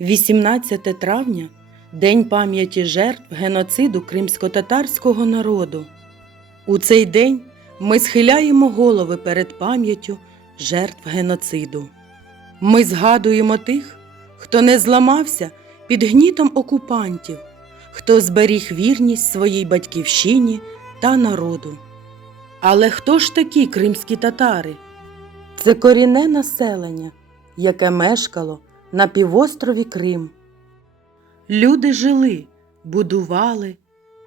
18 травня День пам'яті жертв геноциду кримсько-татарського народу. У цей день ми схиляємо голови перед пам'яттю жертв геноциду. Ми згадуємо тих, хто не зламався під гнітом окупантів, хто зберіг вірність своїй батьківщині та народу. Але хто ж такі кримські татари? Це корінне населення, яке мешкало на півострові Крим. Люди жили, будували,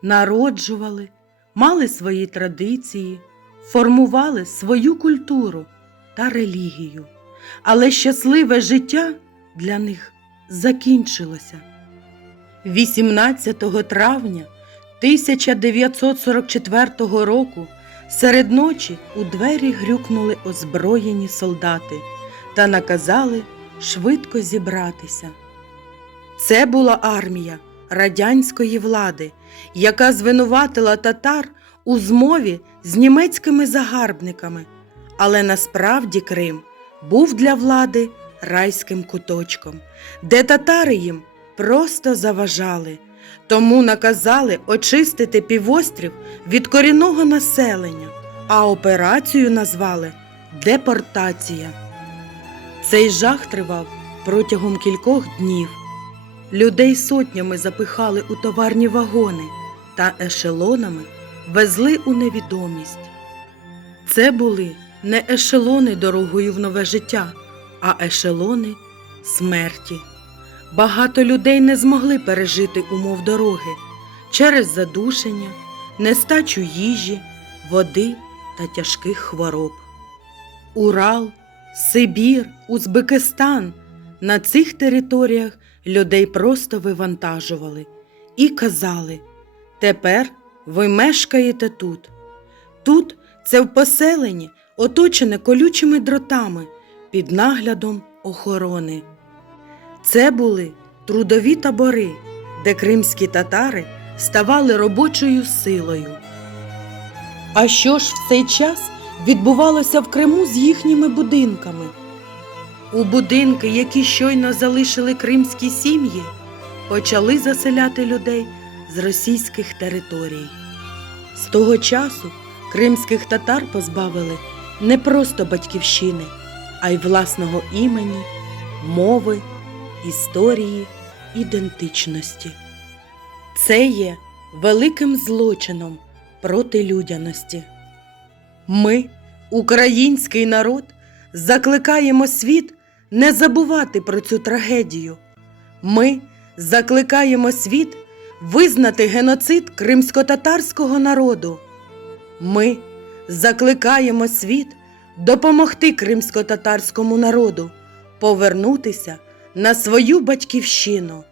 народжували, мали свої традиції, формували свою культуру та релігію. Але щасливе життя для них закінчилося. 18 травня 1944 року серед ночі у двері грюкнули озброєні солдати та наказали швидко зібратися. Це була армія радянської влади, яка звинуватила татар у змові з німецькими загарбниками, але насправді Крим був для влади райським куточком, де татари їм просто заважали, тому наказали очистити півострів від корінного населення, а операцію назвали депортація. Цей жах тривав протягом кількох днів. Людей сотнями запихали у товарні вагони та ешелонами везли у невідомість. Це були не ешелони дорогою в нове життя, а ешелони смерті. Багато людей не змогли пережити умов дороги через задушення, нестачу їжі, води та тяжких хвороб. Урал, Сибір, Узбекистан на цих територіях людей просто вивантажували і казали: тепер ви мешкаєте тут. Тут це в поселенні, оточене колючими дротами під наглядом охорони. Це були трудові табори, де кримські татари ставали робочою силою. А що ж в цей час відбувалося в Криму з їхніми будинками? У будинки, які щойно залишили кримські сім'ї, почали заселяти людей з російських територій. З того часу кримських татар позбавили не просто батьківщини, а й власного імені, мови, історії, ідентичності. Це є великим злочином проти людяності. Ми, український народ, закликаємо світ не забувати про цю трагедію. Ми закликаємо світ визнати геноцид кримсько-татарського народу. Ми закликаємо світ допомогти кримсько-татарському народу повернутися на свою батьківщину.